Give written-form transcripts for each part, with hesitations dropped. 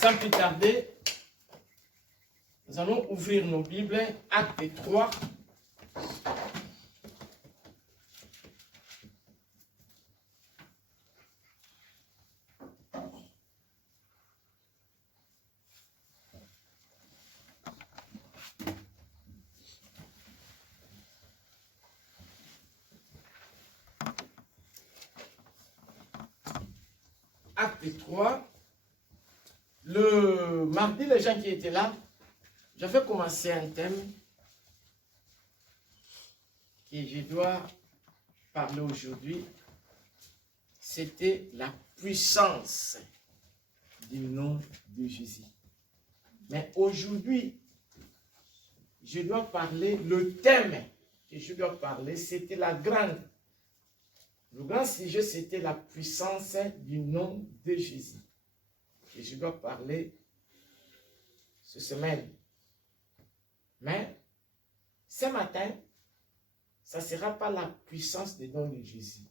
Sans plus tarder, nous allons ouvrir nos Bibles, Acte 3. Acte 3. Le mardi, les gens qui étaient là, j'avais commencé un thème que je dois parler aujourd'hui. C'était la puissance du nom de Jésus. Mais aujourd'hui, je dois parler, le thème que je dois parler, c'était le grand sujet, c'était la puissance du nom de Jésus. Et je dois parler cette semaine. Mais ce matin, ça ne sera pas la puissance du nom de Jésus.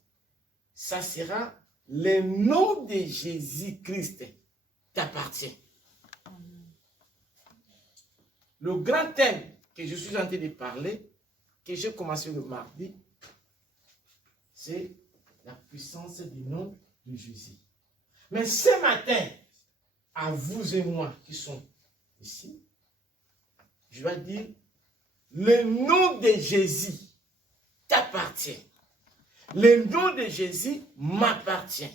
Ça sera le nom de Jésus-Christ t'appartient. Le grand thème que je suis en train de parler, que j'ai commencé le mardi, c'est la puissance du nom de Jésus. Mais ce matin, à vous et moi qui sont ici, je vais dire, le nom de Jésus t'appartient. Le nom de Jésus m'appartient.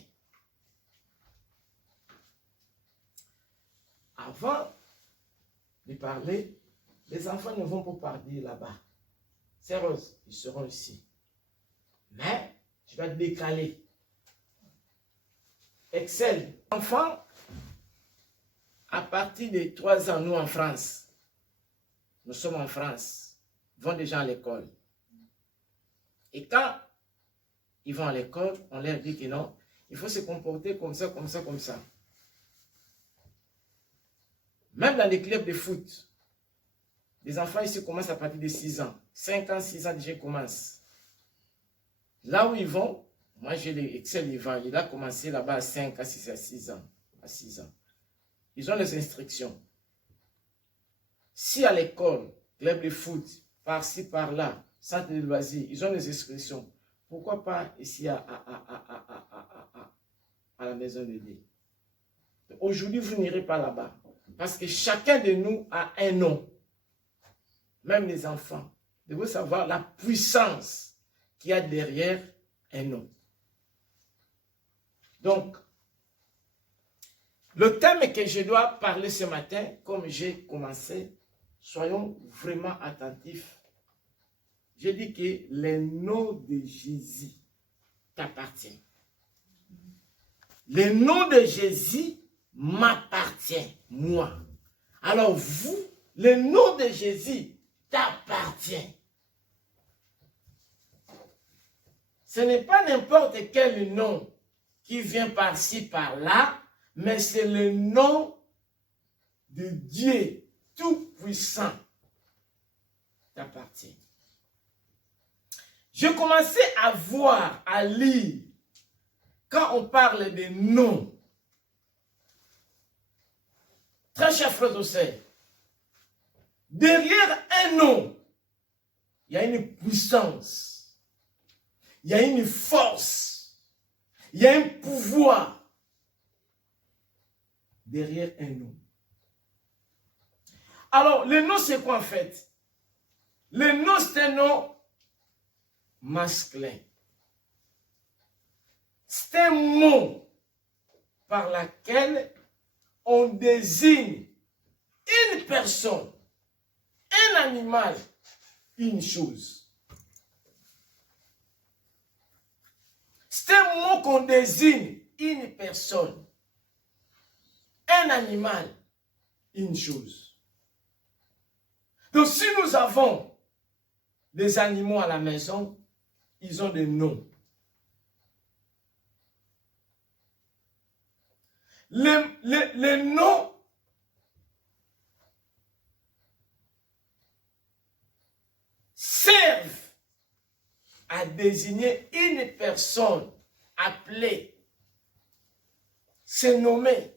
Avant de parler, les enfants ne vont pas partir là-bas. C'est rose, ils seront ici. Mais je vais décaler. Excel. Enfants, à partir de 3 ans, nous en France, nous sommes en France, vont déjà à l'école. Et quand ils vont à l'école, on leur dit que non, il faut se comporter comme ça, comme ça, comme ça. Même dans les clubs de foot, les enfants ici commencent à partir de 6 ans. 5 ans, 6 ans déjà commencent. Là où ils vont, moi j'ai les Excel, il a commencé là-bas à 5, à 6, à 6 ans. À 6 ans. Ils ont les instructions. Si à l'école, club de foot, par-ci, par-là, centre de loisirs, ils ont les inscriptions, pourquoi pas ici à la maison de Dieu? Aujourd'hui, vous n'irez pas là-bas. Parce que chacun de nous a un nom. Même les enfants. Vous devez savoir la puissance qu'il y a derrière un nom. Donc, le thème que je dois parler ce matin, comme j'ai commencé, soyons vraiment attentifs. Je dis que le nom de Jésus t'appartient. Le nom de Jésus m'appartient, moi. Alors vous, le nom de Jésus t'appartient. Ce n'est pas n'importe quel nom qui vient par-ci, par-là, mais c'est le nom de Dieu Tout-Puissant t'appartient. Je commençais à voir, à lire, quand on parle de noms. Très chers frères et sœurs, derrière un nom, il y a une puissance, il y a une force, il y a un pouvoir derrière un nom. Alors, le nom, c'est quoi en fait? Le nom, c'est un nom masculin. C'est un mot par lequel on désigne une personne, un animal, une chose. C'est un mot qu'on désigne une personne, un animal, une chose. Donc si nous avons des animaux à la maison, ils ont des noms. Les noms servent à désigner une personne, appelée, c'est nommé.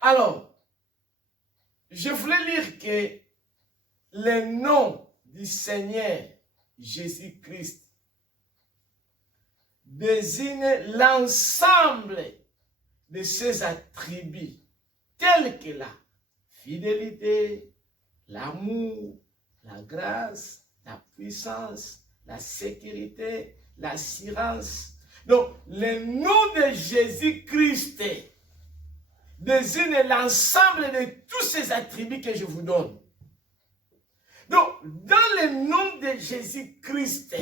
Alors, je voulais lire que le nom du Seigneur Jésus-Christ désigne l'ensemble de ses attributs, tels que la fidélité, l'amour, la grâce, la puissance, la sécurité, l'assurance. Donc, le nom de Jésus-Christ désigne l'ensemble de tous ces attributs que je vous donne. Donc, dans le nom de Jésus-Christ,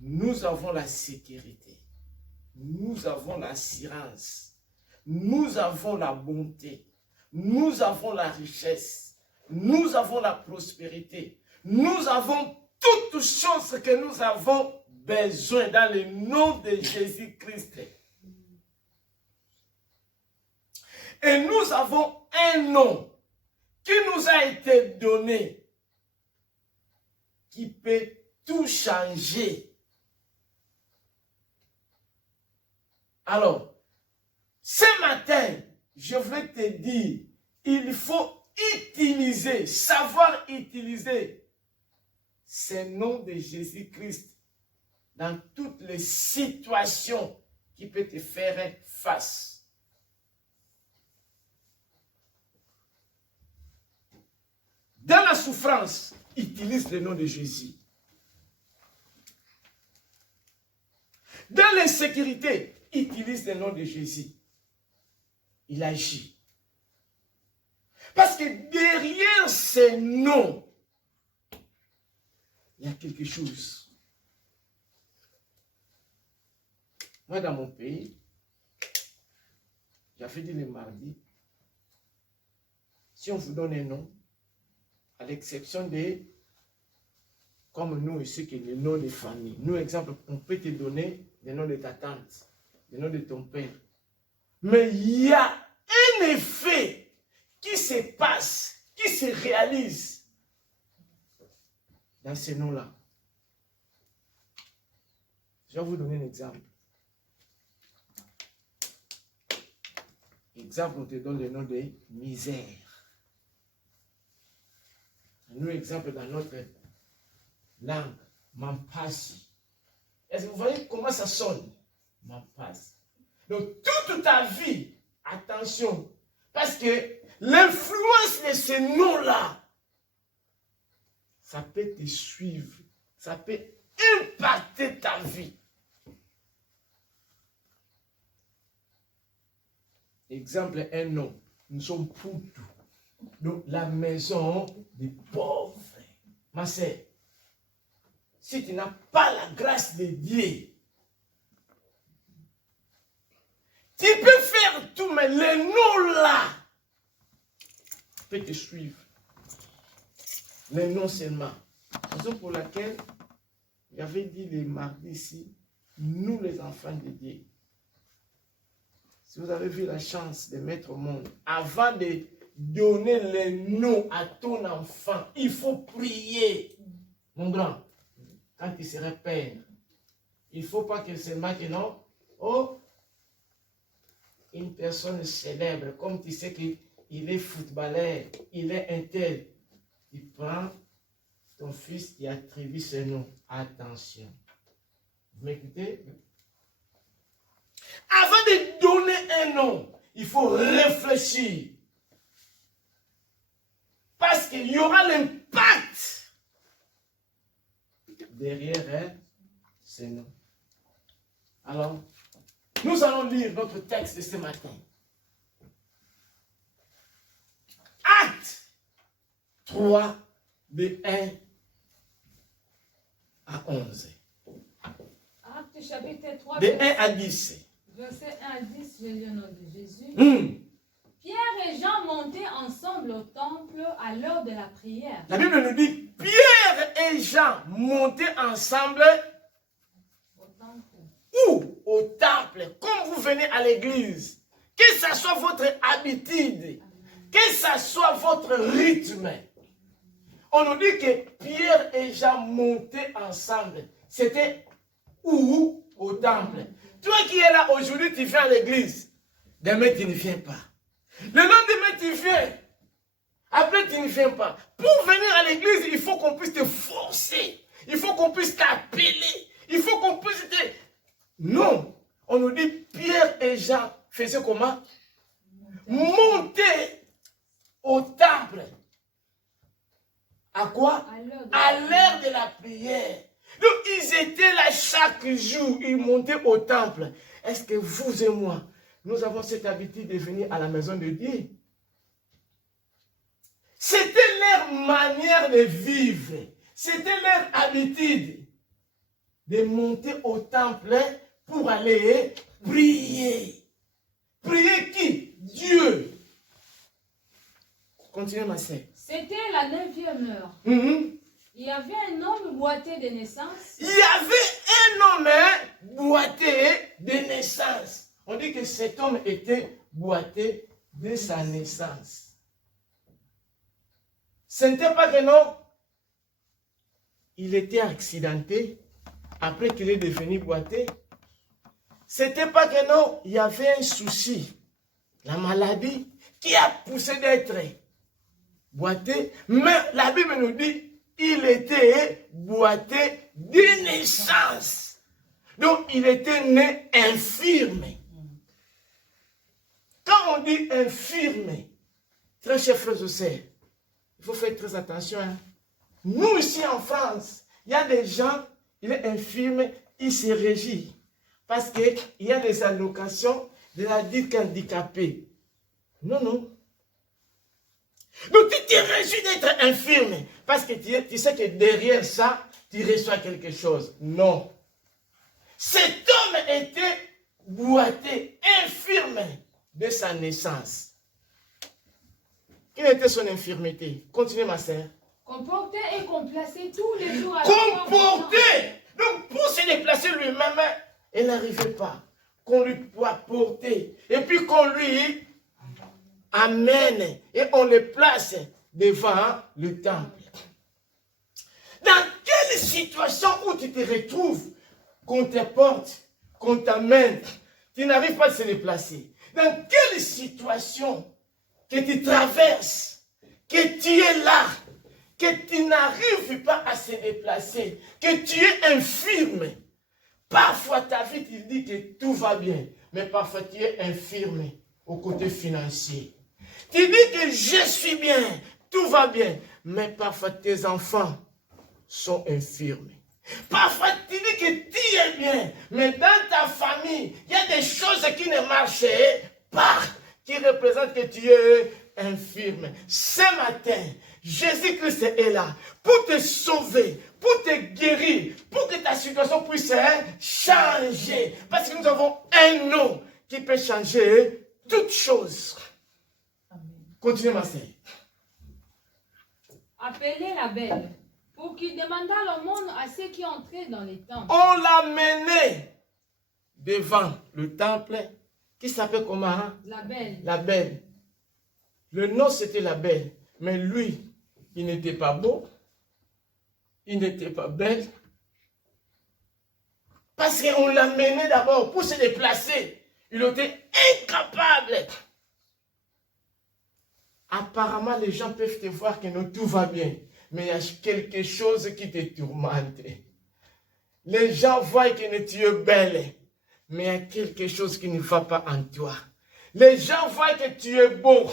nous avons la sécurité, nous avons l'assurance, nous avons la bonté, nous avons la richesse, nous avons la prospérité, nous avons toutes choses que nous avons besoin dans le nom de Jésus-Christ. Et nous avons un nom qui nous a été donné, qui peut tout changer. Alors, ce matin, je voulais te dire, il faut utiliser, savoir utiliser ce nom de Jésus-Christ dans toutes les situations qui peuvent te faire face. Dans la souffrance, utilise le nom de Jésus. Dans l'insécurité, utilise le nom de Jésus. Il agit. Parce que derrière ces noms, il y a quelque chose. Moi, dans mon pays, j'avais dit le mardi, si on vous donne un nom, à l'exception des, comme nous ici, qui est le nom de famille. Nous, exemple, on peut te donner le nom de ta tante, le nom de ton père. Mais il y a un effet qui se passe, qui se réalise dans ces noms-là. Je vais vous donner un exemple. Exemple, on te donne le nom de misère. Nous, exemple, dans notre langue, Mampasi. Est-ce que vous voyez comment ça sonne? Mampasi. Donc, toute ta vie, attention, parce que l'influence de ces noms-là, ça peut te suivre, ça peut impacter ta vie. Exemple, un nom, nous sommes Poutou. Donc, la maison des pauvres. Ma sœur, si tu n'as pas la grâce de Dieu, tu peux faire tout, mais le nom là peut te suivre. Le nom seulement. Raison pour laquelle j'avais dit le mardi ici, nous les enfants de Dieu, si vous avez vu la chance de mettre au monde, avant de donner le nom à ton enfant, il faut prier. Mon grand, quand il serait père, il ne faut pas qu'il se marque, non? Oh, une personne célèbre, comme tu sais qu'il est footballeur, il est un tel. Tu prends ton fils et attribue ce nom. Attention. Vous m'écoutez? Avant de donner un nom, il faut réfléchir. Parce qu'il y aura l'impact derrière ce nom. Alors, nous allons lire notre texte de ce matin. Acte 3, de 1 à 11. Acte chapitre 3, De 1 à 10. verset 1 à 10, je lis au nom de Jésus. Pierre et Jean montaient ensemble au temple à l'heure de la prière. La Bible nous dit, Pierre et Jean montaient ensemble Au temple. où? Au temple, comme vous venez à l'église. Que ce soit votre habitude, que ce soit votre rythme. On nous dit que Pierre et Jean montaient ensemble. C'était où? Au temple. Toi qui es là aujourd'hui, tu viens à l'église. Demain, tu ne viens pas. Le lendemain, tu viens. Après, tu ne viens pas. Pour venir à l'église, il faut qu'on puisse te forcer. Il faut qu'on puisse t'appeler. Il faut qu'on puisse te... Non. On nous dit, Pierre et Jean faisaient comment? Monter au temple. À quoi? À l'heure de la prière. Donc, ils étaient là chaque jour. Ils montaient au temple. Est-ce que vous et moi, nous avons cette habitude de venir à la maison de Dieu? C'était leur manière de vivre. C'était leur habitude de monter au temple pour aller prier. Prier qui? Dieu. Continuez ma sœur. C'était la 9e heure. Il y avait un homme boité de naissance. Il y avait un homme boité de naissance. On dit que cet homme était boité de sa naissance. Ce n'était pas que non. Il était accidenté après qu'il est devenu boité. Ce n'était pas que non. Il y avait un souci. La maladie qui a poussé d'être boité. Mais la Bible nous dit il était boité de naissance. Donc, il était né infirme. Quand on dit infirme, très chers frères et sœurs, il faut faire très attention. Hein. Nous, ici en France, il y a des gens, il est infirme, il se régit. Parce qu'il y a des allocations de la dite handicapée. Non, non. Donc, tu te réjouis d'être infirme parce que tu sais que derrière ça, tu reçois quelque chose. Non. Cet homme était boité, infirme de sa naissance. Quelle était son infirmité? Continuez, ma sœur. Qu'on portait et qu'on plaçait tous les jours à Qu'on portait. Donc, pour se déplacer lui-même, il n'arrivait pas. Qu'on lui porter. Et puis qu'on lui amène et on le place devant le temple. Dans quelle situation où tu te retrouves, qu'on te porte, qu'on t'amène, tu n'arrives pas à se déplacer? Dans quelle situation que tu traverses, que tu es là, que tu n'arrives pas à se déplacer, que tu es infirme? Parfois ta vie te dit que tout va bien, mais parfois tu es infirme au côté financier. Tu dis que je suis bien, tout va bien, mais parfois tes enfants sont infirmes. Parfois tu dis que tu es bien, mais dans ta famille, il y a des choses qui ne marchent pas, qui représentent que tu es infirme. Ce matin, Jésus-Christ est là pour te sauver, pour te guérir, pour que ta situation puisse changer. Parce que nous avons un nom qui peut changer toutes choses. Continuez, ma sœur. Appelez la belle pour qu'il demandât l'aumône à ceux qui entraient dans les temples. On l'a mené devant le temple qui s'appelle comment? La belle. La belle. Le nom c'était la belle. Mais lui, il n'était pas beau. Il n'était pas belle. Parce qu'on l'a mené d'abord pour se déplacer. Il était incapable. Apparemment, les gens peuvent te voir que non, tout va bien. Mais il y a quelque chose qui te tourmente. Les gens voient que tu es belle. Mais il y a quelque chose qui ne va pas en toi. Les gens voient que tu es beau.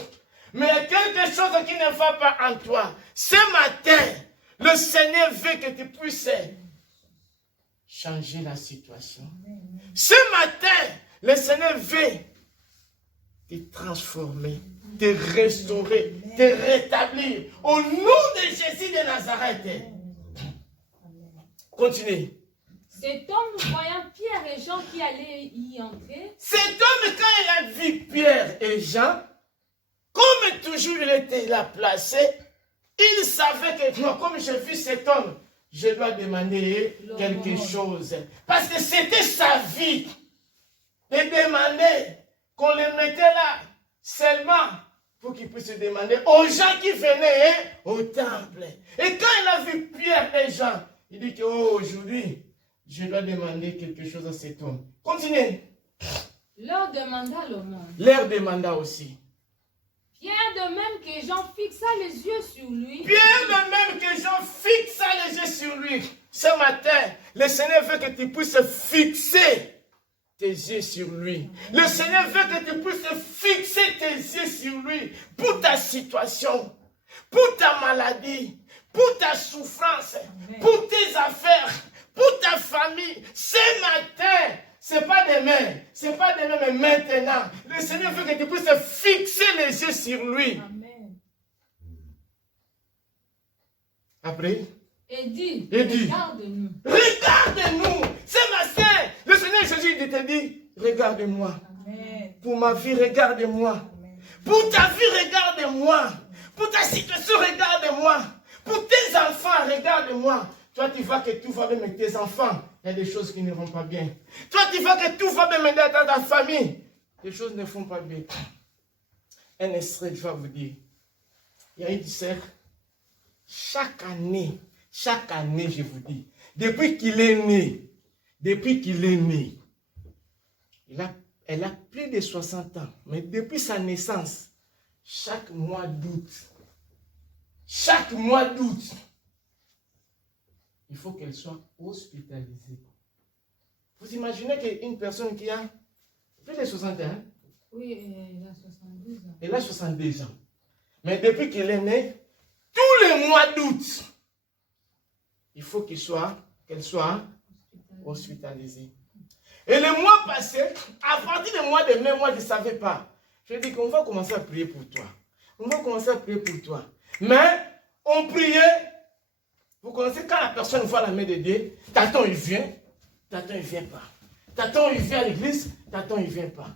Mais il y a quelque chose qui ne va pas en toi. Ce matin, le Seigneur veut que tu puisses changer la situation. Ce matin, le Seigneur veut te transformer, te restaurer, te rétablir. Au nom de Jésus de Nazareth. Continuez. Cet homme, voyant Pierre et Jean qui allaient y entrer. Cet homme, quand il a vu Pierre et Jean, comme toujours il était là placé, il savait que non, comme j'ai vu cet homme, je dois demander quelque chose. Parce que c'était sa vie de demander qu'on le mettait là seulement pour qu'il puisse demander aux gens qui venaient au temple. Et quand il a vu Pierre et Jean, il dit que oh, aujourd'hui, je dois demander quelque chose à cet homme. Continuez. leur demanda l'aumône. Leur demanda aussi. Pierre, de même que Jean fixa les yeux sur lui. Pierre, de même que Jean fixa les yeux sur lui. Ce matin, le Seigneur veut que tu puisses fixer tes yeux sur lui. Le Seigneur veut que tu puisses fixer tes yeux sur lui pour ta situation, pour ta maladie, pour ta souffrance, pour tes affaires, pour ta famille. Ce matin, c'est pas demain, mais maintenant. Le Seigneur veut que tu puisses fixer les yeux sur lui. Amen. Après, Et dit, regarde-nous. Regarde-nous. Ce matin, le Seigneur Jésus te dit, regarde-moi. Pour ma vie, regarde-moi. Pour ta vie, regarde-moi. Pour ta situation, regarde-moi. Pour tes enfants, regarde-moi. Toi, tu vois que tout va bien, mais tes enfants, il y a des choses qui ne vont pas bien. Toi, tu vois que tout va bien, mais dans ta famille, les choses ne font pas bien. Un extrait, je vais vous dire. Il y a eu du cercle. Chaque année, je vous dis, depuis qu'il est né, elle a plus de 60 ans, mais depuis sa naissance, chaque mois d'août, il faut qu'elle soit hospitalisée. Vous imaginez qu'une personne qui a plus de 60 ans, oui, elle a 72 ans. Elle a 72 ans. Mais depuis qu'elle est née, tous les mois d'août, il faut qu'elle soit hospitalisée. Et le mois passé, à partir du mois de mai, moi je ne savais pas. Je dis qu'on va commencer à prier pour toi. Mais on priait. Vous connaissez quand la personne voit la main de Dieu, Tatan il vient pas. Tatan il vient à l'église, Tatan il vient pas.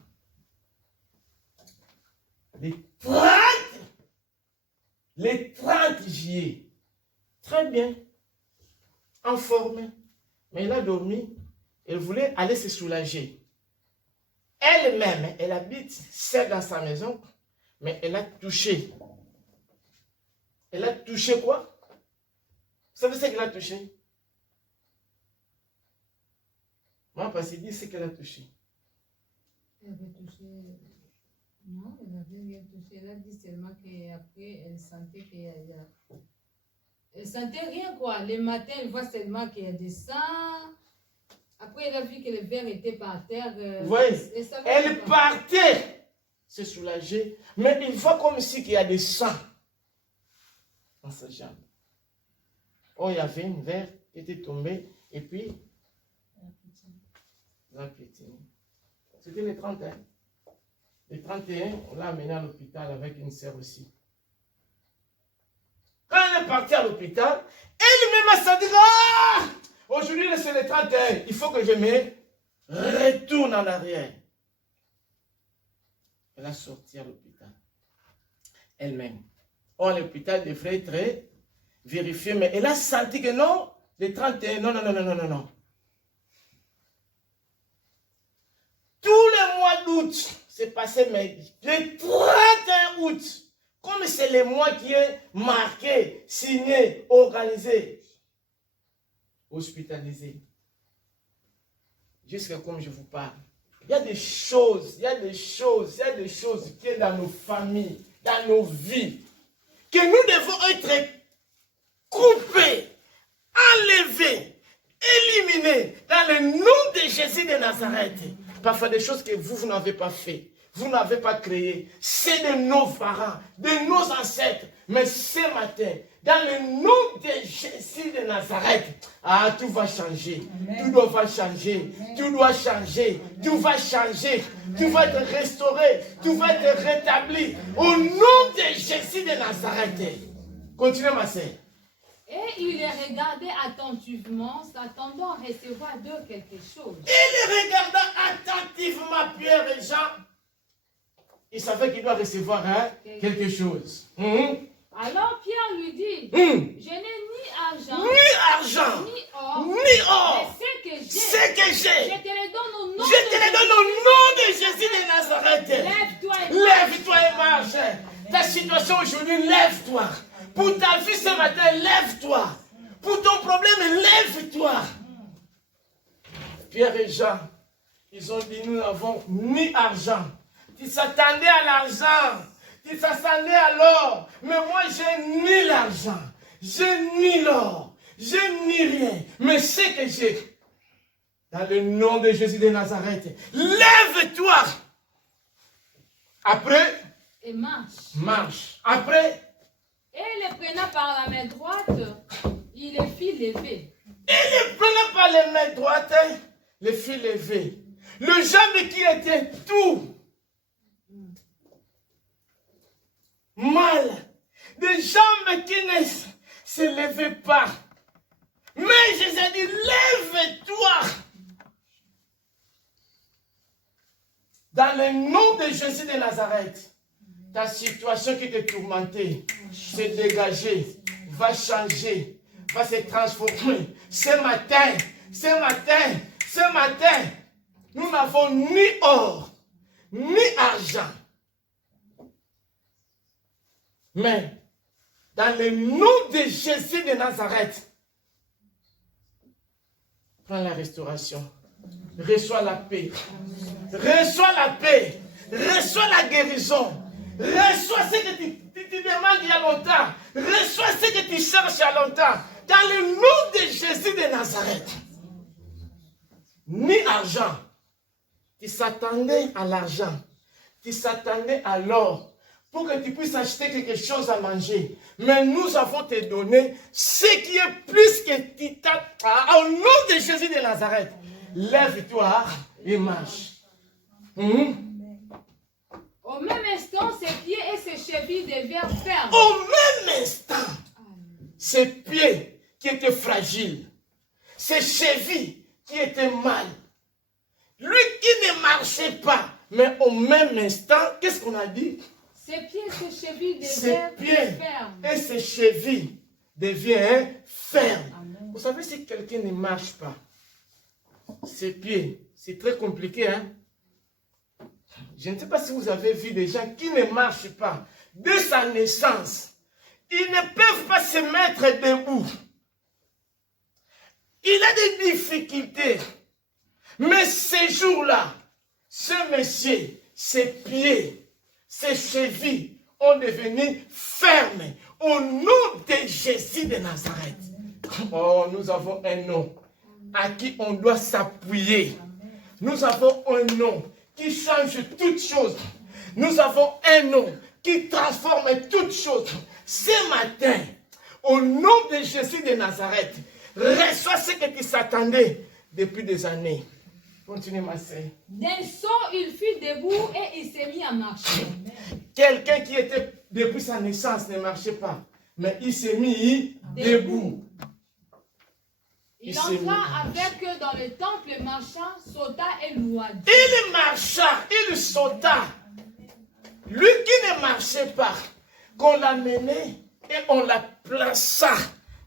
Les 30 juillet, très bien, en forme, mais elle a dormi, elle voulait aller se soulager. Elle-même, elle habite seule dans sa maison, mais elle a touché. Elle a touché quoi? Vous savez ce qu'elle a touché? Moi, parce qu'il dit ce qu'elle a touché. Elle avait touché. Non, elle n'avait rien touché. Elle a dit seulement qu'après, elle sentait qu'il y a. Elle sentait rien, quoi. Le matin, elle voit seulement qu'il y a des sangs. Après, elle a vu que le verre était par terre. Oui, elle partait se soulager, mais il voit comme si il y a des sangs dans sa jambe. Oh, il y avait une verre qui était tombée, et puis, la piétine. C'était le 31. Le 31, on l'a amené à l'hôpital avec une sœur aussi. Quand elle est partie à l'hôpital, elle-même a dit, ah, aujourd'hui c'est le 31, il faut que je me retourne en arrière. Elle a sorti à l'hôpital. Elle-même. Oh, l'hôpital devrait être vérifié, mais elle a senti que non, le 31, non. Tout le mois d'août, c'est passé, mais le 31 août, comme c'est le mois qui est marqué, signé, organisé, hospitalisé, jusqu'à comme je vous parle. Il y a des choses qui sont dans nos familles, dans nos vies, que nous devons être coupés, enlevés, éliminés dans le nom de Jésus de Nazareth. Parfois des choses que vous n'avez pas fait, vous n'avez pas créé. C'est de nos parents, de nos ancêtres. Mais ce matin, dans le nom de Jésus de Nazareth, tout va changer. Amen. Tout va changer. Amen. Tout doit changer. Amen. Tout va changer. Amen. Tout va être restauré. Amen. Tout va être rétabli. Amen. Au nom de Jésus de Nazareth. Continuez, ma sœur. Et il les regardait attentivement, s'attendant à recevoir d'eux quelque chose. Il regarda attentivement Pierre et Jean. Il savait qu'il doit recevoir quelque chose. Alors Pierre lui dit, je n'ai ni argent, ni or, mais ce que j'ai, je te le donne au nom, de Jésus de Nazareth. Lève-toi et marche. Ta situation aujourd'hui, lève-toi. Pour ta vie ce matin, lève-toi. Pour ton problème, lève-toi. Pierre et Jean, Ils ont dit, nous n'avons ni argent. Tu s'attendais à l'argent. Tu s'attendais à l'or. Mais moi, j'ai ni l'argent. J'ai ni l'or. J'ai ni rien. Mais ce que j'ai, dans le nom de Jésus de Nazareth, lève-toi. Après, et marche. Marche. Après, et le prenant par la main droite, il le fit lever. Et le prenant par les mains droites, le fit lever. Le jambe qui était tout mal, des jambes qui ne se levaient pas. Mais Jésus a dit, lève-toi. Dans le nom de Jésus de Nazareth, ta situation qui te tourmentait, se dégager, va changer, va se transformer. Ce matin, nous n'avons ni or, ni argent. Mais, dans le nom de Jésus de Nazareth, prends la restauration. Reçois la paix. Reçois la paix. Reçois la guérison. Reçois ce que tu demandes il y a longtemps. Reçois ce que tu cherches il y a longtemps. Dans le nom de Jésus de Nazareth. Ni argent. Tu s'attendais à l'argent. Tu s'attendais à l'or. Pour que tu puisses acheter quelque chose à manger. Mais nous avons te donné ce qui est plus que tu t'as. Au nom de Jésus de Nazareth. Lève-toi et marche. Au même instant, ses pieds et ses chevilles devinrent fermes. Au même instant, ses pieds qui étaient fragiles, ses chevilles qui étaient mal, lui qui ne marchait pas, mais au même instant, qu'est-ce qu'on a dit? Ses pieds et ses chevilles Ses devinrent pieds fermes. et ses chevilles deviennent fermes. Amen. Vous savez, si quelqu'un ne marche pas, ses pieds, c'est très compliqué, hein? Je ne sais pas si vous avez vu des gens qui ne marchent pas. De sa naissance, ils ne peuvent pas se mettre debout. Il a des difficultés. Mais ces jours-là, ce monsieur, ses pieds, ses chevilles ont devenu fermes au nom de Jésus de Nazareth. Oh, nous avons un nom à qui on doit s'appuyer. Nous avons un nom qui change toutes choses. Nous avons un nom qui transforme toutes choses. Ce matin, au nom de Jésus de Nazareth, reçois ce que tu s'attendais depuis des années. Continue, ma sœur. D'un saut, il fut debout et il s'est mis à marcher. Quelqu'un qui était depuis sa naissance ne marchait pas, mais il s'est mis debout. Il entra avec eux dans le temple, marchant, sauta et loua Dieu. Il marcha, il sauta. Lui qui ne marchait pas, qu'on l'a mené et on l'a plaça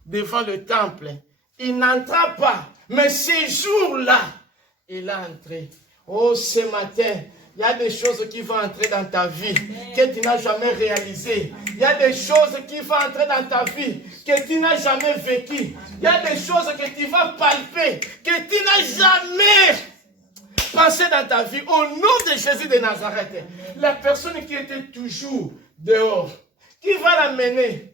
devant le temple. Il n'entra pas, mais ces jours-là, il a entré. Oh, ce matin, il y a des choses qui vont entrer dans ta vie que tu n'as jamais réalisées. Il y a des choses qui vont entrer dans ta vie que tu n'as jamais vécues. Il y a des choses que tu vas palper, que tu n'as jamais pensé dans ta vie. Au nom de Jésus de Nazareth, la personne qui était toujours dehors, qui va l'amener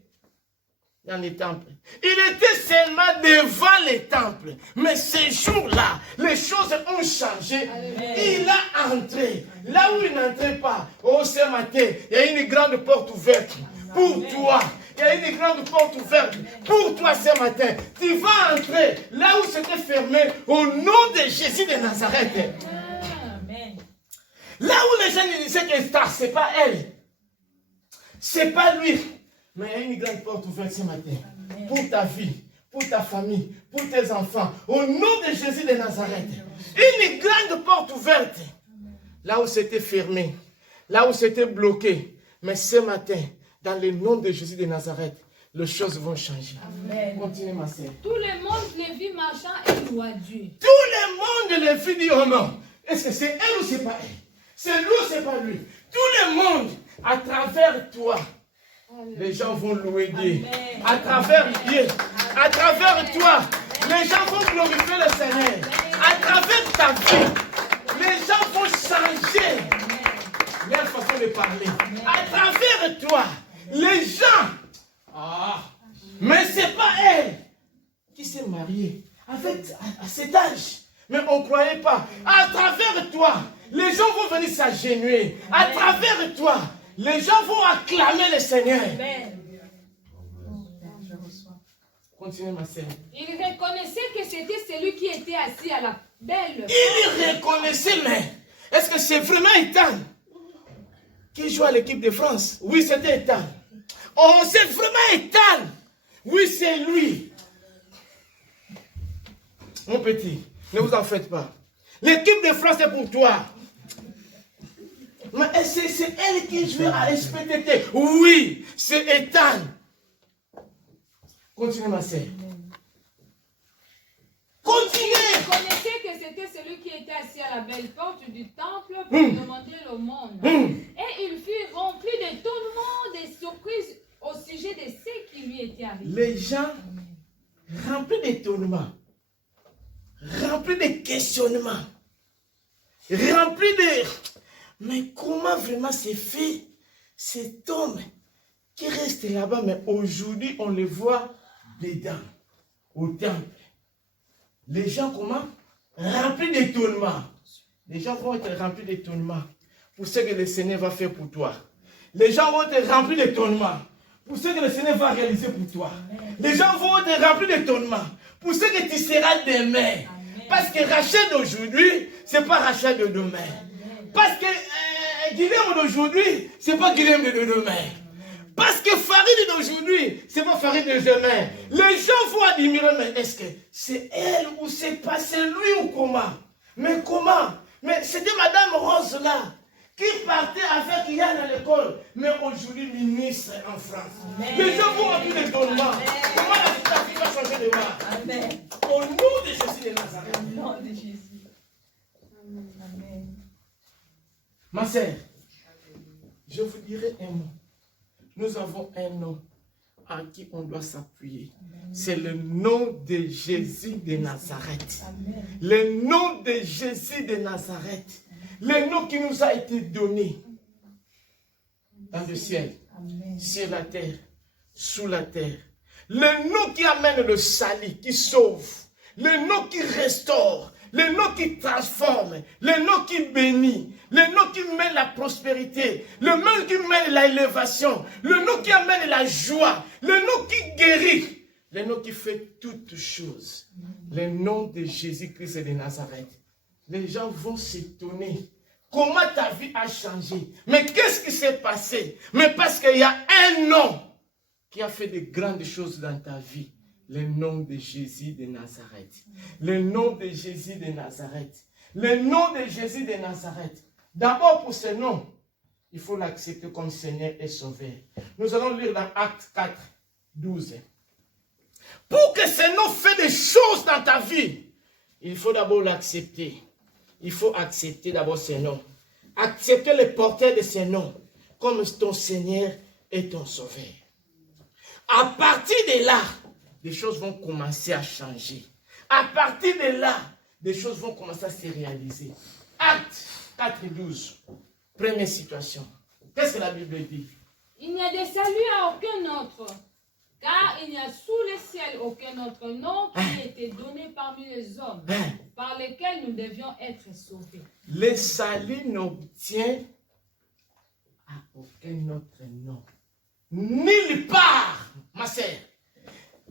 dans les temples. Il était seulement devant les temples. Mais ces jours-là, les choses ont changé. Amen. Il a entré. Là où il n'entrait pas. Oh, ce matin, il y a une grande porte ouverte pour Amen. Toi. Il y a une grande porte ouverte pour toi ce matin. Tu vas entrer là où c'était fermé au nom de Jésus de Nazareth. Amen. Là où les gens disaient que Star, ce n'est pas elle. Ce n'est pas lui. Mais il y a une grande porte ouverte ce matin. Amen. Pour ta vie, pour ta famille, pour tes enfants. Au nom de Jésus de Nazareth. Une grande porte ouverte. Amen. Là où c'était fermé. Là où c'était bloqué. Mais ce matin, dans le nom de Jésus de Nazareth, les choses vont changer. Amen. Continue, ma sœur. Tout le monde les vit marchant et loua Dieu. Tout le monde les vit dire, oh non. Est-ce que c'est elle ou c'est pas elle? C'est lui ou c'est pas lui? Tout le monde, à travers toi, les gens vont louer Dieu. Amen. À travers Dieu, à travers toi, les gens vont glorifier le Seigneur. À travers ta vie, les de parler. À travers toi, les gens. Mais ce n'est pas elle qui s'est mariée à cet âge. Mais on ne croyait pas. À travers toi, les gens vont venir s'agenouiller. À travers toi, les gens vont acclamer le Seigneur. Continuez, ma sœur. Il reconnaissait que c'était celui qui était assis à la belle. Il reconnaissait, mais est-ce que c'est vraiment Ethan qui joue à l'équipe de France? Oui, c'était Ethan. Oh, c'est vraiment Ethan. Oui, c'est lui. Mon petit, ne vous en faites pas. L'équipe de France est pour toi. Mais c'est elle qui joue à SPTT. Oui, c'est Ethan. Continuez, ma sœur. Continuez. Il reconnaissait que c'était celui qui était assis à la belle porte du temple pour demander l'aumône. Et il fut rempli d'étonnement, de surprise au sujet de ce qui lui était arrivé. Les gens remplis d'étonnement, remplis de questionnements, remplis de... Mais comment vraiment c'est fait cet homme qui reste là-bas, mais aujourd'hui on le voit dedans, au temple. Les gens comment? Remplis d'étonnement. Les gens vont être remplis d'étonnement pour ce que le Seigneur va faire pour toi. Les gens vont être remplis d'étonnement pour ce que le Seigneur va réaliser pour toi. Les gens vont être remplis d'étonnement pour ce que tu seras demain. Parce que Rachel d'aujourd'hui, ce n'est pas Rachel de demain. Parce que Guillaume d'aujourd'hui, ce n'est pas Guillaume de demain. Parce que Farid d'aujourd'hui, ce n'est pas Farid de demain. Les gens vont admirer, mais est-ce que c'est elle ou c'est pas c'est lui ou comment? Mais comment? Mais c'était Madame Rose là, qui partait avec Yann à l'école, mais aujourd'hui ministre en France. Les gens vont avoir d'étonnement. Comment la vie va changer de main? Au nom de Jésus de Nazareth. Au nom de Jésus. Amen. Ma sœur, je vous dirai un mot. Nous avons un nom à qui on doit s'appuyer. C'est le nom de Jésus de Nazareth. Amen. Le nom de Jésus de Nazareth. Le nom qui nous a été donné dans le ciel, sur la terre, sous la terre. Le nom qui amène le salut, qui sauve. Le nom qui restaure. Le nom qui transforme. Le nom qui bénit. Le nom qui mène la prospérité. Le nom qui mène l'élévation. Le nom qui amène la joie. Le nom qui guérit. Le nom qui fait toutes choses. Le nom de Jésus-Christ de Nazareth. Les gens vont s'étonner. Comment ta vie a changé? Mais qu'est-ce qui s'est passé? Mais parce qu'il y a un nom qui a fait de grandes choses dans ta vie. Le nom de Jésus de Nazareth. Le nom de Jésus de Nazareth. Le nom de Jésus de Nazareth. D'abord pour ce nom, il faut l'accepter comme Seigneur et Sauveur. Nous allons lire dans Actes 4, 12. Pour que ce nom fasse des choses dans ta vie, il faut d'abord l'accepter. Il faut accepter d'abord ce nom. Accepter le porteur de ce nom comme ton Seigneur et ton Sauveur. À partir de là, les choses vont commencer à changer. À partir de là, des choses vont commencer à se réaliser. Acte 4 et 12. Première situation. Qu'est-ce que la Bible dit? Il n'y a de salut à aucun autre, car il n'y a sous le ciel aucun autre nom qui ait été donné parmi les hommes, par lesquels nous devions être sauvés. Le salut n'obtient à aucun autre nom. Nulle part, ma sœur.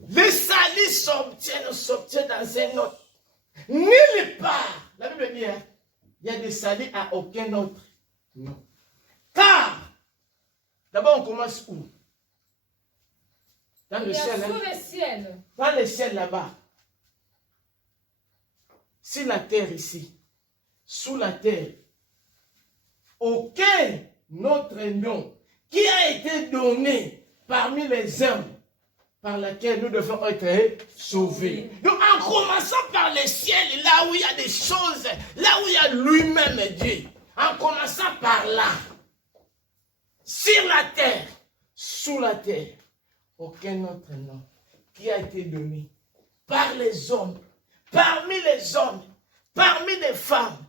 Le salut s'obtient dans un autre. Nulle part. La Bible dit, il y a des saluts à aucun autre nom. Car, d'abord on commence où? Dans le ciel. Sous le ciel. Dans le ciel là-bas. Sur la terre ici. Sous la terre. Aucun autre nom qui a été donné parmi les hommes par laquelle nous devons être sauvés. Donc en commençant par le ciel, là où il y a des choses, là où il y a lui-même Dieu, en commençant par là, sur la terre, sous la terre, aucun autre nom qui a été donné par les hommes, parmi les hommes, parmi les femmes.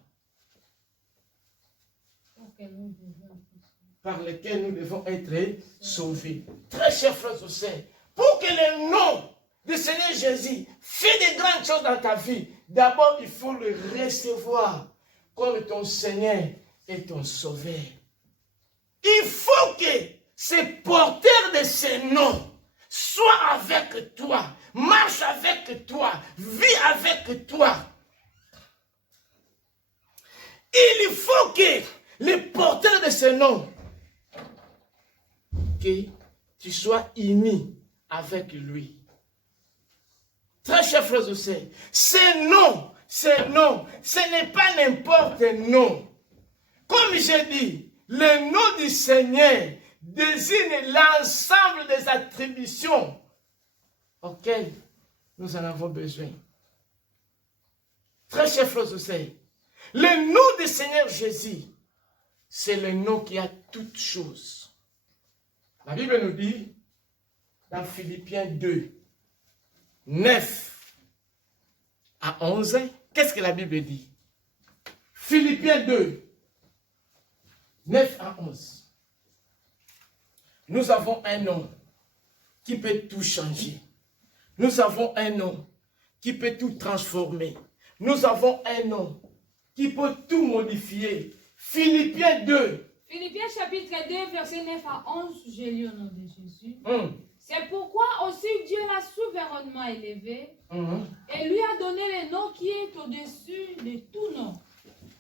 par lesquels nous devons être sauvés. Très chers frères et sœurs, pour que le nom du Seigneur Jésus fait de grandes choses dans ta vie, d'abord il faut le recevoir comme ton Seigneur et ton Sauveur. Il faut que ce porteur de ce nom soit avec toi, marche avec toi, vit avec toi. Il faut que le porteur de ce nom, que tu sois uni avec lui. Très chers frères et sœurs, ce nom, ce n'est pas n'importe nom. Comme j'ai dit, le nom du Seigneur désigne l'ensemble des attributions auxquelles nous en avons besoin. Très chers frères et sœurs, le nom du Seigneur Jésus, c'est le nom qui a toutes choses. La Bible nous dit, dans Philippiens 2, 9 à 11, qu'est-ce que la Bible dit? Philippiens 2, 9 à 11. Nous avons un nom qui peut tout changer. Nous avons un nom qui peut tout transformer. Nous avons un nom qui peut tout modifier. Philippiens 2. Philippiens chapitre 2, verset 9 à 11, j'ai lu au nom de Jésus. C'est pourquoi aussi Dieu l'a souverainement élevé et lui a donné le nom qui est au-dessus de tout nom.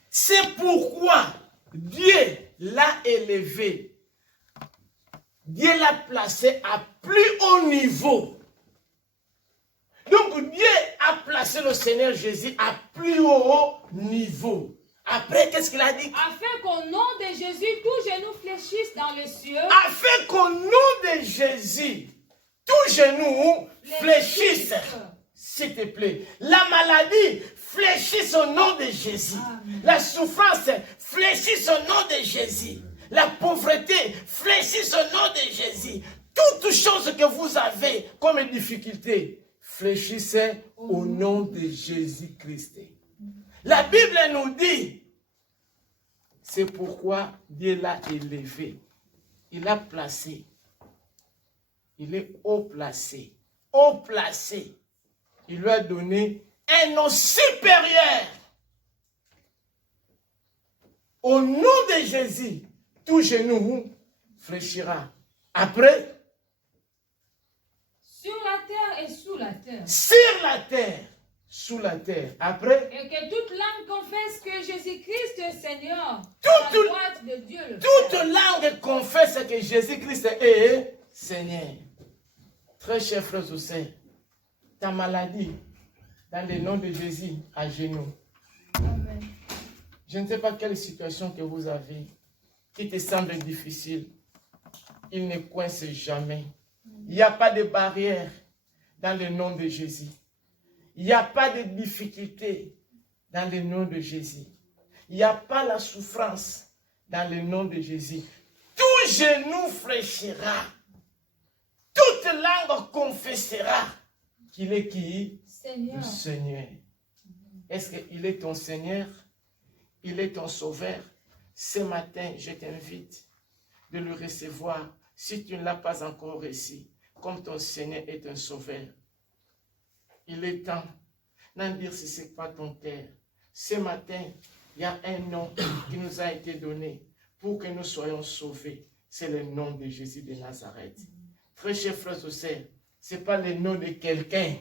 C'est pourquoi Dieu l'a élevé. Dieu l'a placé à plus haut niveau. Donc Dieu a placé le Seigneur Jésus à plus haut niveau. Après, qu'est-ce qu'il a dit? Afin qu'au nom de Jésus, tout genou fléchisse dans les cieux. Afin qu'au nom de Jésus, tout genou fléchisse. S'il te plaît. La maladie fléchisse au nom de Jésus. Amen. La souffrance fléchisse au nom de Jésus. La pauvreté fléchisse au nom de Jésus. Toutes choses que vous avez comme difficulté fléchissez au nom de Jésus-Christ. La Bible nous dit, c'est pourquoi Dieu l'a élevé. Il l'a placé. Il est haut placé. Haut placé. Il lui a donné un nom supérieur. Au nom de Jésus, tout genou fléchira. Après, sur la terre et sous la terre. Sur la terre, sous la terre. Après, et que toute langue confesse que Jésus-Christ est Seigneur. Toute, la droite de Dieu le toute Père. langue confesse que Jésus-Christ est Seigneur. Très chers frères et sœurs, ta maladie, dans le nom de Jésus, à genoux. Amen. Je ne sais pas quelle situation que vous avez, qui te semble difficile. Il ne coince jamais. Il n'y a pas de barrière dans le nom de Jésus. Il n'y a pas de difficulté dans le nom de Jésus. Il n'y a pas la souffrance dans le nom de Jésus. Tout genou fléchira. Toute langue confessera qu'il est qui? Seigneur. Le Seigneur. Est-ce qu'il est ton Seigneur? Il est ton Sauveur? Ce matin, je t'invite de le recevoir si tu ne l'as pas encore reçu, comme ton Seigneur est un Sauveur. Il est temps d'en dire si ce n'est pas ton cœur. Ce matin, il y a un nom qui nous a été donné pour que nous soyons sauvés. C'est le nom de Jésus de Nazareth. Très chers frères et sœurs, ce n'est pas le nom de quelqu'un.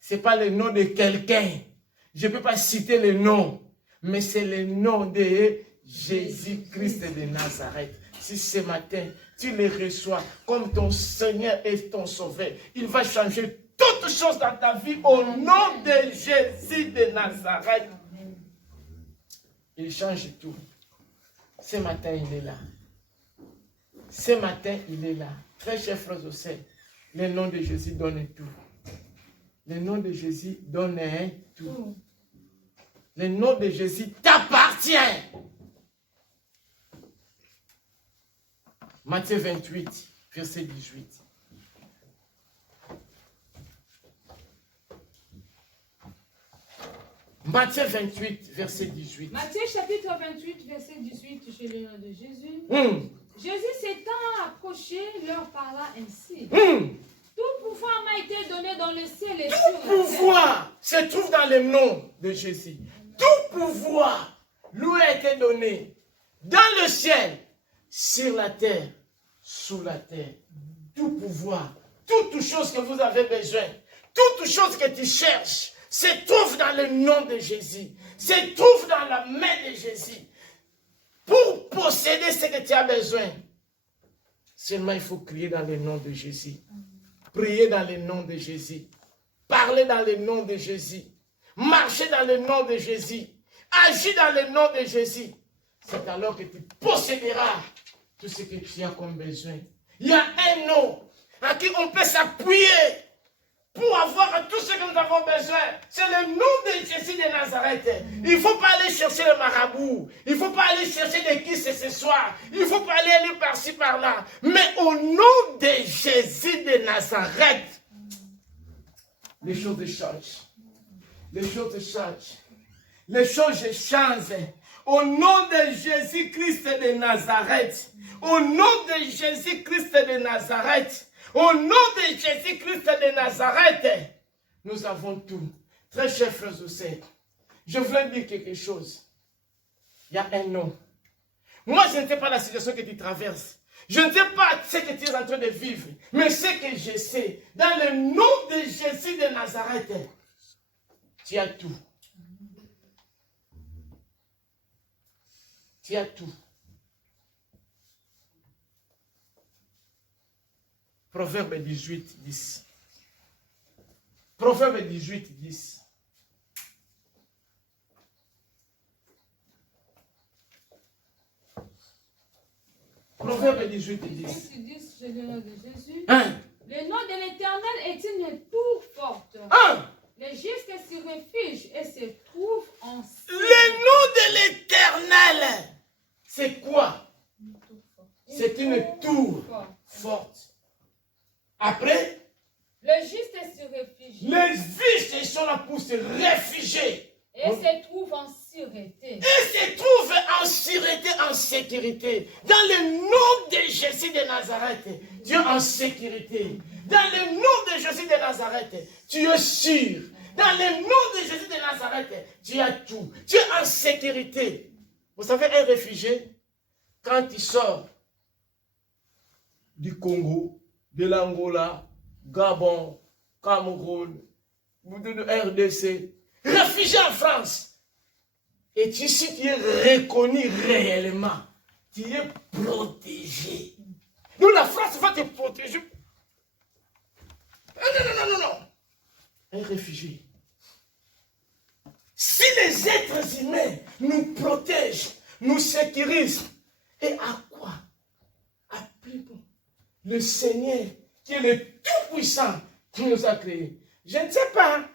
Ce n'est pas le nom de quelqu'un. Je ne peux pas citer le nom, mais c'est le nom de Jésus-Christ de Nazareth. Si ce matin, tu le reçois comme ton Seigneur et ton Sauveur, il va changer toutes choses dans ta vie au nom de Jésus de Nazareth. Il change tout. Ce matin, il est là. Ce matin, il est là. Très chers frères et sœurs, le nom de Jésus donne tout. Le nom de Jésus donne tout. Le nom de Jésus t'appartient. Matthieu 28, verset 18. Matthieu 28, verset 18. Matthieu chapitre 28, verset 18, chez le nom de Jésus. Jésus s'étant approché, leur parla ainsi. Hum. Tout pouvoir m'a été donné dans le ciel et sur la terre. Pouvoir se trouve dans le nom de Jésus. Tout pouvoir lui a été donné dans le ciel, sur la terre, sous la terre. Tout pouvoir, toute chose que vous avez besoin, toute chose que tu cherches, se trouve dans le nom de Jésus, se trouve dans la main de Jésus. Pour posséder ce que tu as besoin, seulement il faut crier dans le nom de Jésus. Prier dans le nom de Jésus. Parler dans le nom de Jésus. Marcher dans le nom de Jésus. Agir dans le nom de Jésus. C'est alors que tu posséderas tout ce que tu as comme besoin. Il y a un nom à qui on peut s'appuyer pour avoir tout ce que nous avons besoin. C'est le nom de Jésus de Nazareth. Il ne faut pas aller chercher le marabout. Il ne faut pas aller chercher de qui c'est ce soir. Il ne faut pas aller par-ci, par-là. Mais au nom de Jésus de Nazareth, les choses changent. Les choses changent. Les choses changent. Au nom de Jésus-Christ de Nazareth. Au nom de Jésus-Christ de Nazareth. Au nom de Jésus-Christ de Nazareth, nous avons tout. Très chers frères et sœurs, je voulais dire quelque chose. Il y a un nom. Moi, je ne sais pas la situation que tu traverses. Je ne sais pas ce que tu es en train de vivre. Mais ce que je sais, dans le nom de Jésus de Nazareth, tu as tout. Tu as tout. Proverbe 18, 10. Proverbe 18, 10. Proverbe 18, 10. Hein? Le nom de l'Éternel est une tour forte. Hein? Les justes s'y réfugient et se trouvent en sécurité. Le nom de l'Éternel, c'est quoi? C'est une tour forte. Après, les justes se réfugient. Les justes sont là pour se réfugier. Et se trouvent en sûreté. Et se trouvent en sûreté, en sécurité. Dans le nom de Jésus de Nazareth, tu es en sécurité. Dans le nom de Jésus de Nazareth, tu es sûr. Dans le nom de Jésus de Nazareth, tu as tout. Tu es en sécurité. Vous savez, un réfugié, quand il sort du Congo, de l'Angola, Gabon, Cameroun, de RDC, réfugié en France. Et si tu es reconnu réellement, tu es protégé. Donc la France va te protéger. Non. Un réfugié. Si les êtres humains nous protègent, nous sécurisent, et à quoi? À plus bon. Le Seigneur, qui est le Tout-Puissant, qui nous a créés. Je ne sais pas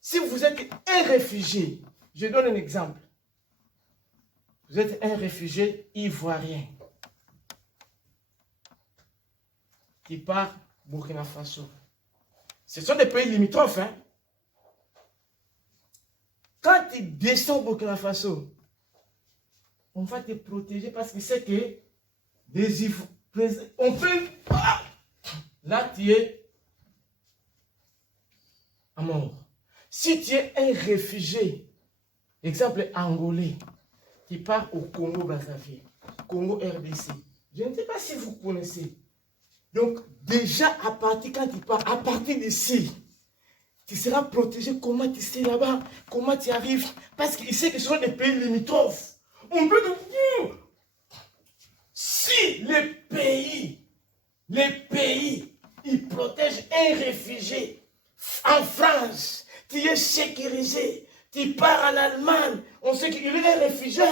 si vous êtes un réfugié. Je donne un exemple. Vous êtes un réfugié ivoirien qui part Burkina Faso. Ce sont des pays limitrophes. Hein? Quand tu descends au Burkina Faso, on va te protéger parce qu'il sait que on peut... Là, tu es à mort. Si tu es un réfugié, exemple angolais, qui part au Congo-Brazzaville, Congo RDC, je ne sais pas si vous connaissez. Donc, déjà, quand tu pars, à partir d'ici, tu seras protégé. Comment tu sais là-bas? Comment tu arrives? Parce qu'il sait que ce sont des pays limitrophes. On peut te... Si les pays, ils protègent un réfugié en France, tu es sécurisé, tu pars en Allemagne, on sait qu'il est un réfugié,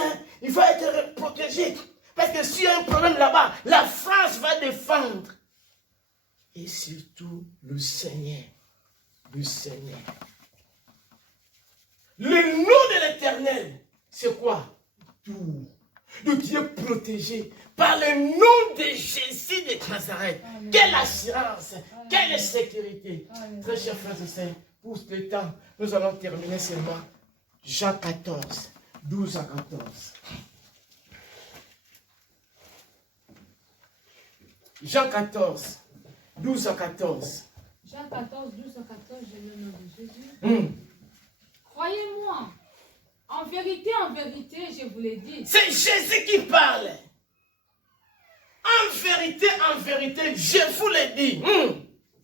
il va être protégé. Parce que s'il y a un problème là-bas, la France va défendre. Et surtout, le Seigneur. Le Seigneur. Le nom de l'Éternel, c'est quoi? Tout. Donc tu es protégé par le nom de Jésus de Nazareth. Amen. Quelle assurance, amen. Quelle sécurité. Amen. Très chers frères et sœurs, pour ce temps, nous allons terminer seulement Jean 14, 12 à 14. Jean 14, 12 à 14. Jean 14, 12 à 14, j'ai le nom de Jésus. Croyez-moi, en vérité, je vous l'ai dit. C'est Jésus qui parle. En vérité, je vous l'ai dit.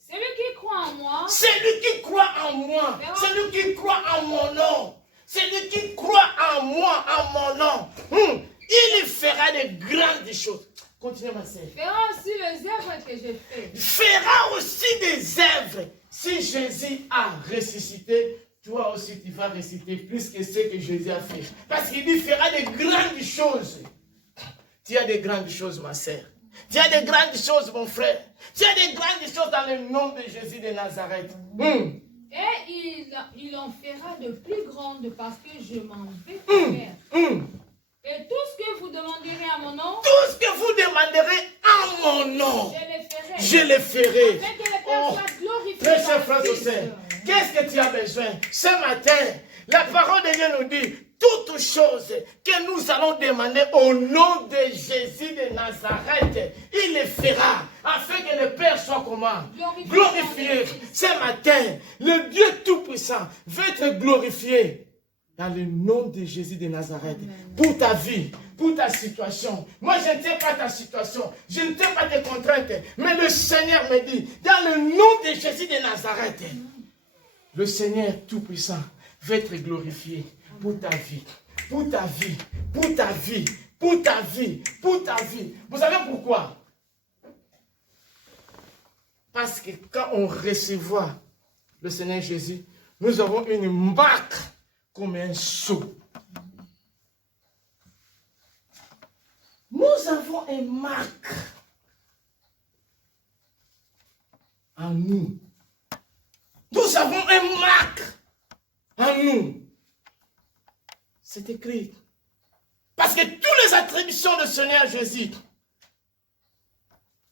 Celui qui croit en moi, Celui qui croit en moi, celui qui croit en mon nom, celui qui croit en moi, en mon nom, il fera de grandes choses. Continuez, ma sœur. fera aussi les œuvres que j'ai faites. Fera aussi des œuvres. Si Jésus a ressuscité, toi aussi tu vas ressusciter plus que ce que Jésus a fait. Parce qu'il dit fera de grandes choses. Tu as de grandes choses, ma sœur. Tu as de grandes choses, mon frère. Tu as de grandes choses dans le nom de Jésus de Nazareth. Et il en fera de plus grandes parce que je m'en vais faire. Et tout ce que vous demanderez à mon nom, tout ce que vous demanderez en mon nom, je le ferai. Afin que le Père soit glorifié. Très cher frère et sœur, qu'est-ce que tu as besoin? Ce matin, la parole de Dieu nous dit toutes choses que nous allons demander au nom de Jésus de Nazareth, il le fera, afin que le Père soit comment? Glorifié. Ce matin, le Dieu Tout-Puissant veut être glorifié dans le nom de Jésus de Nazareth. Amen. Pour ta vie, pour ta situation. Moi, je ne sais pas ta situation, je ne sais pas tes contraintes, mais le Seigneur me dit, dans le nom de Jésus de Nazareth, le Seigneur Tout-Puissant veut être glorifié pour ta vie, pour ta vie, pour ta vie, pour ta vie, pour ta vie. Vous savez pourquoi? Parce que quand on recevra le Seigneur Jésus, nous avons une marque comme un sceau. Nous avons une marque en nous. Nous avons une marque en nous. C'est écrit. Parce que toutes les attributions du Seigneur Jésus,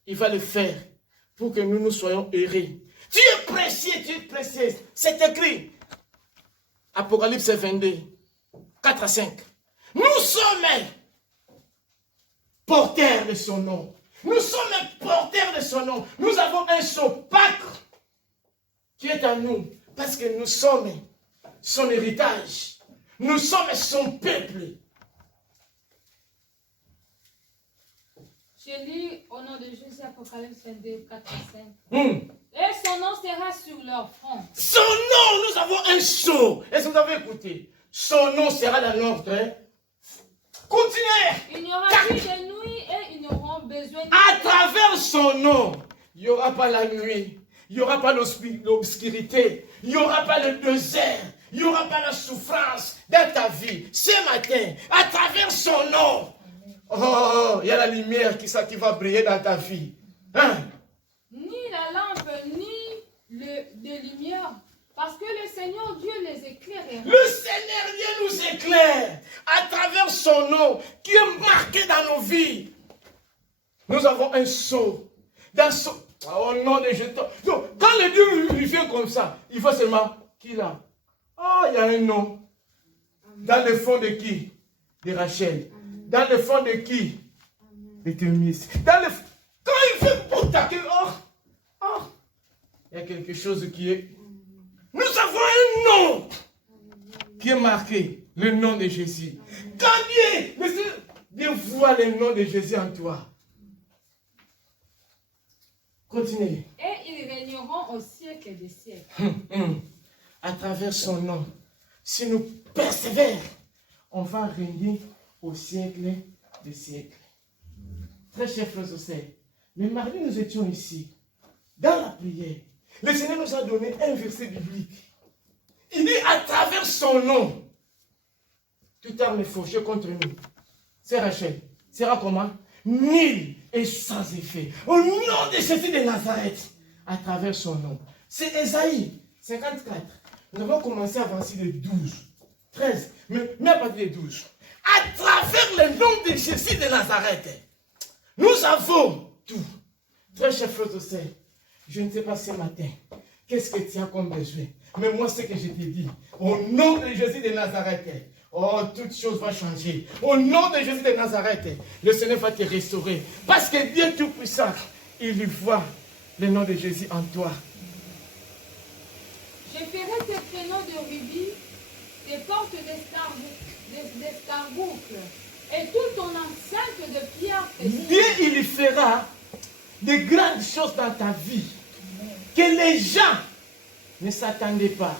il va le faire pour que nous soyons heureux. Tu es précieux, tu es précieuse. C'est écrit. Apocalypse 22, 4 à 5. Nous sommes porteurs de son nom. Nous sommes porteurs de son nom. Nous avons un sceau Pâques qui est à nous. Parce que nous sommes son héritage. Nous sommes son peuple. Je lis au nom de Jésus Apocalypse 22, 4 à 5. Et son nom sera sur leur front. Son nom, nous avons un sceau. Est-ce que vous avez écouté? Son nom sera dans notre. Continuez. Il n'y aura plus de nuit et ils n'auront besoin de... À travers son nom, il n'y aura pas la nuit. Il n'y aura pas l'obscurité. Il n'y aura pas le désert. Il n'y aura pas la souffrance dans ta vie. Ce matin, à travers son nom, oh, il y a la lumière qui va briller dans ta vie. Hein? Ni la lampe, ni de lumière, parce que le Seigneur Dieu les éclairera. Le Seigneur Dieu nous éclaire à travers son nom qui est marqué dans nos vies. Nous avons un sceau. Dans son... Au nom de Jésus. Donc, quand le Dieu lui vient comme ça, il faut seulement qui là? Ah, il y a un nom. Dans le fond de qui? De Rachel. Dans le fond de qui? De Thémis. Dans le... Quand il fait pour t'accueillir, il y a quelque chose qui est... Nous avons un nom qui est marqué, le nom de Jésus. Quand Dieu voit le nom de Jésus en toi. Continuez. Et ils régneront au siècle des siècles. À travers son nom. Si nous persévérons, on va régner au siècle des siècles. Très chers frères et sœurs, mais mardi nous étions ici, dans la prière. Le Seigneur nous a donné un verset biblique. Il dit à travers son nom, toute arme fauchée contre nous. C'est Rachel. Sera comment? Nul et sans effet. Au nom de Jésus de Nazareth, à travers son nom. C'est Ésaïe 54. Nous avons commencé à avancer de 12, 13, mais à partir de 12. À travers le nom de Jésus de Nazareth, nous avons tout. Très chers frères et sœurs, je ne sais pas ce matin, qu'est-ce que tu as comme besoin. Mais moi, ce que je te dis, au nom de Jésus de Nazareth, oh, toute chose va changer. Au nom de Jésus de Nazareth, le Seigneur va te restaurer. Parce que Dieu Tout-Puissant, il y voit le nom de Jésus en toi. Je ferai tes créneaux de rubis, tes portes d'escarboucle, et toute ton enceinte de pierre précieuse. Dieu, il fera de grandes choses dans ta vie que les gens ne s'attendaient pas.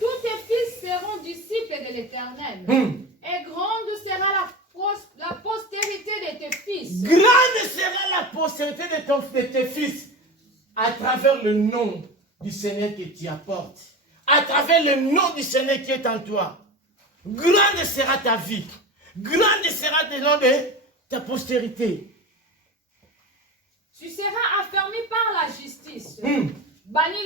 Tous tes fils seront disciples de l'Éternel, et grande sera la postérité de tes fils. Grande sera la postérité de tes fils à travers le nom du Seigneur que tu apportes, à travers le nom du Seigneur qui est en toi. Grande sera ta vie, grande sera le nom de ta postérité. Tu seras affermi par la justice. Bannis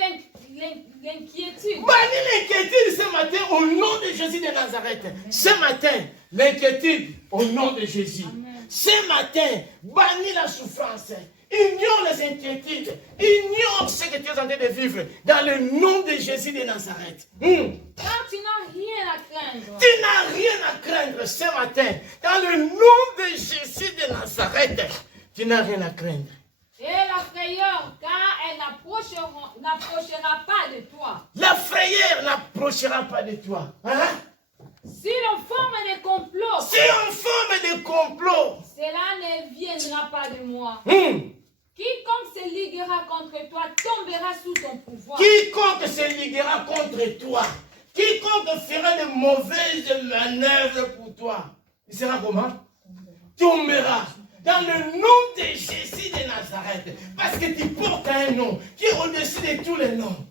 l'inquiétude. Bannis l'inquiétude ce matin au nom de Jésus de Nazareth. Ce matin, l'inquiétude au nom de Jésus. Amen. Ce matin, bannis la souffrance. Ignore les inquiétudes. Ignore ce que tu es en train de vivre dans le nom de Jésus de Nazareth. Car tu n'as rien à craindre. Tu n'as rien à craindre ce matin. Dans le nom de Jésus de Nazareth, tu n'as rien à craindre. Et la frayeur, car elle n'approchera pas de toi. La frayeur n'approchera pas de toi. Hein? Si l'on forme des complots, Si on forme des complots, cela ne viendra pas de moi. Quiconque se liguera contre toi tombera sous ton pouvoir. quiconque se liguera contre toi, quiconque fera de mauvaises manœuvres pour toi, il sera comment? Tombera. Dans le nom de Jésus de Nazareth. Parce que tu portes un nom qui est au-dessus de tous les noms.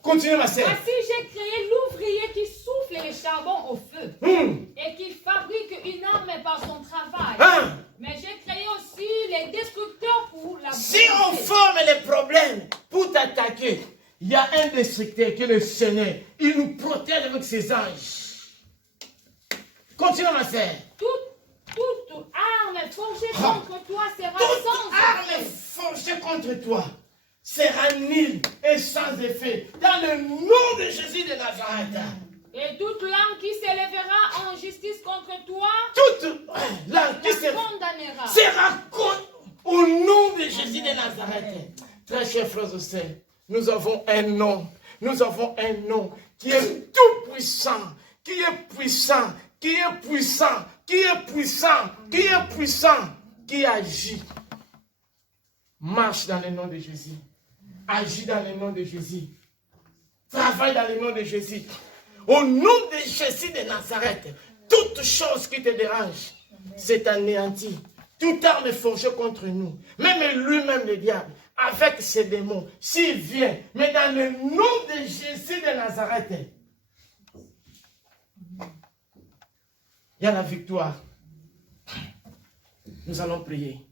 Continue ma sœur. Voici, j'ai créé l'ouvrier qui souffle les charbons au feu et qui fabrique une arme par son travail. Mais j'ai créé aussi les destructeurs pour la Si on forme les problèmes pour t'attaquer, il y a un destructeur qui est le Seigneur. Il nous protège avec ses anges. Continue ma sœur. Toute arme forgée contre toi sera Toute sans arme effet. forgée contre toi sera nulle et sans effet. Dans le nom de Jésus de Nazareth. Et toute langue qui s'élèvera en justice contre toi Toute langue qui la condamnera. sera contre au nom de Jésus de Nazareth. Très chers frères et sœurs, nous avons un nom. Nous avons un nom qui est tout puissant, qui est puissant, qui est puissant, qui est puissant, qui est puissant, qui agit. Marche dans le nom de Jésus. Agis dans le nom de Jésus. Travaille dans le nom de Jésus. Au nom de Jésus de Nazareth, toute chose qui te dérange, c'est anéanti. Toute arme forgée contre nous, même lui-même le diable, avec ses démons, s'il vient, mais dans le nom de Jésus de Nazareth, il y a la victoire. Nous allons prier.